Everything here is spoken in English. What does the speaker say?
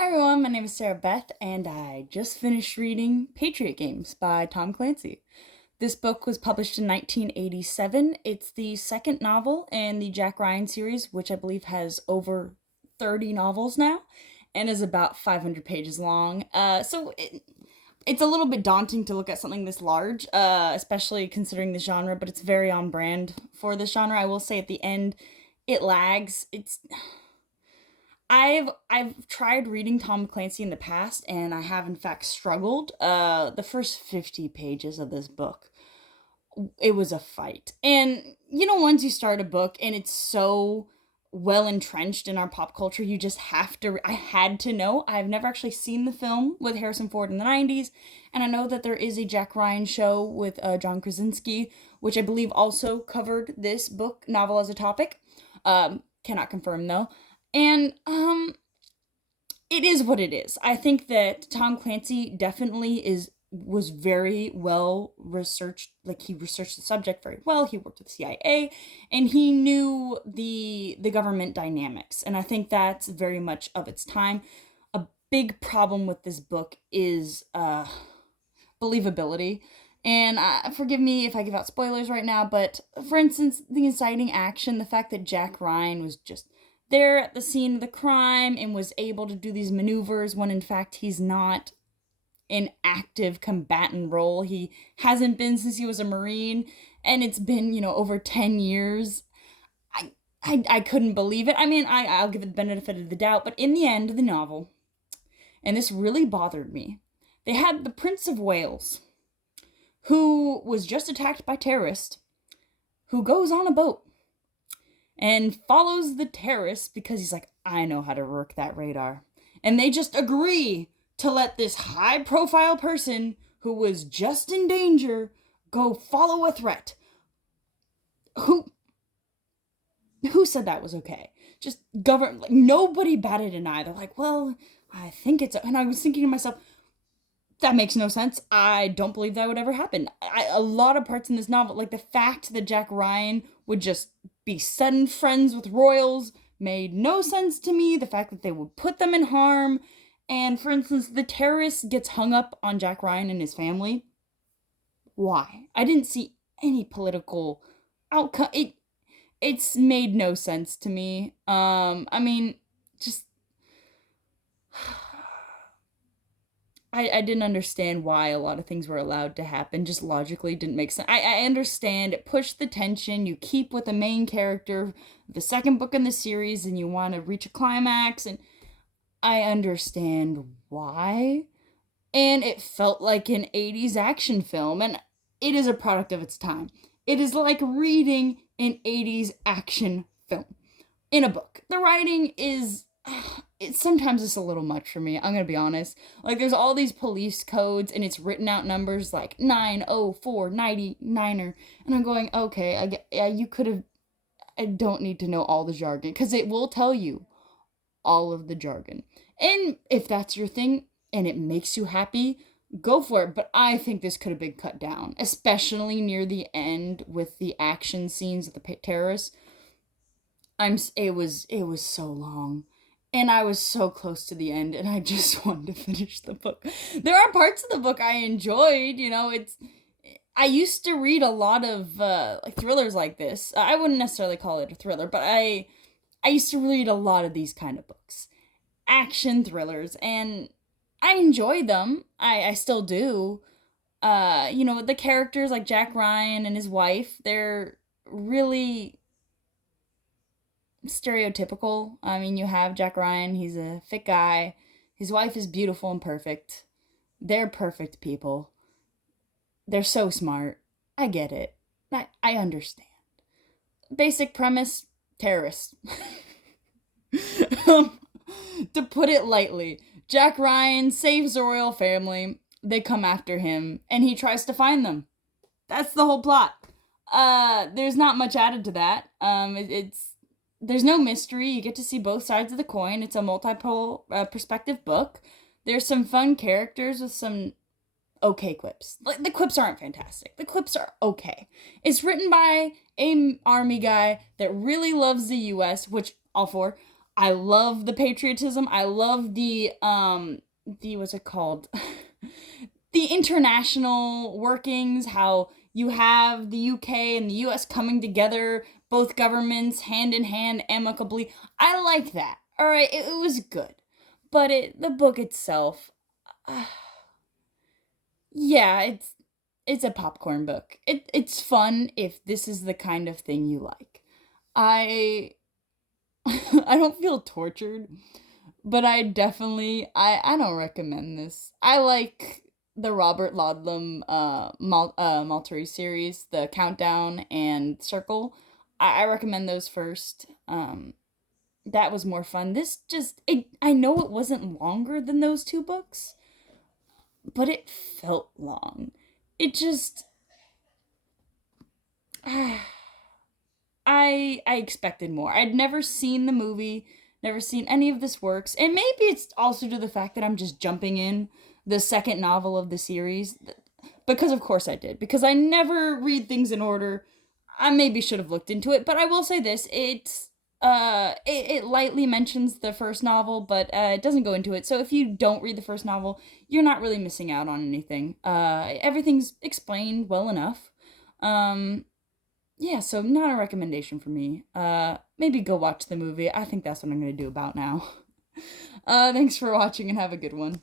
Hi everyone, my name is Sarah Beth, and I just finished reading Patriot Games by Tom Clancy. This book was published in 1987. It's the second novel in the Jack Ryan series, which I believe has over 30 novels now, and is about 500 pages long. It's a little bit daunting to look at something this large, especially considering the genre, but it's very on brand for this genre. I will say at the end, it lags. I've tried reading Tom Clancy in the past, and I have in fact struggled. The first 50 pages of this book, it was a fight. And once you start a book and it's so well entrenched in our pop culture, you just have to. I had to know. I've never actually seen the film with Harrison Ford in the 90s, and I know that there is a Jack Ryan show with John Krasinski, which I believe also covered this book novel as a topic. Cannot confirm though. And it is what it is. I think that Tom Clancy definitely was very well researched. Like, he researched the subject very well. He worked with the CIA, and he knew the government dynamics. And I think that's very much of its time. A big problem with this book is believability. And forgive me if I give out spoilers right now, but for instance, the inciting action, the fact that Jack Ryan was just there at the scene of the crime and was able to do these maneuvers when in fact he's not in active combatant role. He hasn't been since he was a Marine, and it's been, over 10 years. I couldn't believe it. I mean, I'll give it the benefit of the doubt, but in the end of the novel, and this really bothered me, they had the Prince of Wales, who was just attacked by terrorists, who goes on a boat and follows the terrorists because he's like, I know how to work that radar. And they just agree to let this high profile person who was just in danger go follow a threat. Who said that was okay? Just government, like, nobody batted an eye. They're like, well, I think it's, and I was thinking to myself, that makes no sense. I don't believe that would ever happen. A lot of parts in this novel, like the fact that Jack Ryan would just be sudden friends with royals, made no sense to me. The fact that they would put them in harm. And for instance, the terrorist gets hung up on Jack Ryan and his family. Why? I didn't see any political outcome. It's made no sense to me. I mean, just I didn't understand why a lot of things were allowed to happen. Just logically didn't make sense. I understand it pushed the tension. You keep with the main character, the second book in the series, and you want to reach a climax, and I understand why. And it felt like an 80s action film, and it is a product of its time. It is like reading an 80s action film in a book. The writing is sometimes it's a little much for me. I'm gonna be honest. Like, there's all these police codes, and it's written out numbers like 90499er, and I'm going, okay, I get, yeah, you could have. I don't need to know all the jargon because it will tell you all of the jargon. And if that's your thing and it makes you happy, go for it. But I think this could have been cut down, especially near the end with the action scenes of the terrorists. It was so long, and I was so close to the end, and I just wanted to finish the book. There are parts of the book I enjoyed. I used to read a lot of like thrillers like this. I wouldn't necessarily call it a thriller, but I used to read a lot of these kind of books, action thrillers, and I enjoy them. I still do. The characters like Jack Ryan and his wife, they're really stereotypical. I mean, you have Jack Ryan, he's a fit guy. His wife is beautiful and perfect. They're perfect people. They're so smart. I get it. I understand. Basic premise, terrorists. um, to put it lightly, Jack Ryan saves the royal family. They come after him, and he tries to find them. That's the whole plot. There's not much added to that. It's there's no mystery. You get to see both sides of the coin. It's a multiple perspective book. There's some fun characters with some okay quips. Like, the quips aren't fantastic. The quips are okay. It's written by a army guy that really loves the US, which all for. I love the patriotism. I love the what's it called? The international workings, how you have the UK and the US coming together, both governments hand in hand amicably. I like that. All right, it was good. But the book itself, uh, yeah, it's a popcorn book. It's fun if this is the kind of thing you like. I I don't feel tortured, but I don't recommend this. I like the Robert Ludlum Matarese series, the Countdown and Circle. I recommend those first. That was more fun. This just it I know it wasn't longer than those two books, but it felt long. It just I expected more. I'd never seen the movie, never seen any of this works, and maybe it's also to the fact that I'm just jumping in the second novel of the series, because of course I did. Because I never read things in order. I maybe should have looked into it, but I will say this: it lightly mentions the first novel, but it doesn't go into it. So if you don't read the first novel, you're not really missing out on anything. Everything's explained well enough. Um, yeah, so not a recommendation for me. Maybe go watch the movie. I think that's what I'm gonna do about now. Thanks for watching and have a good one.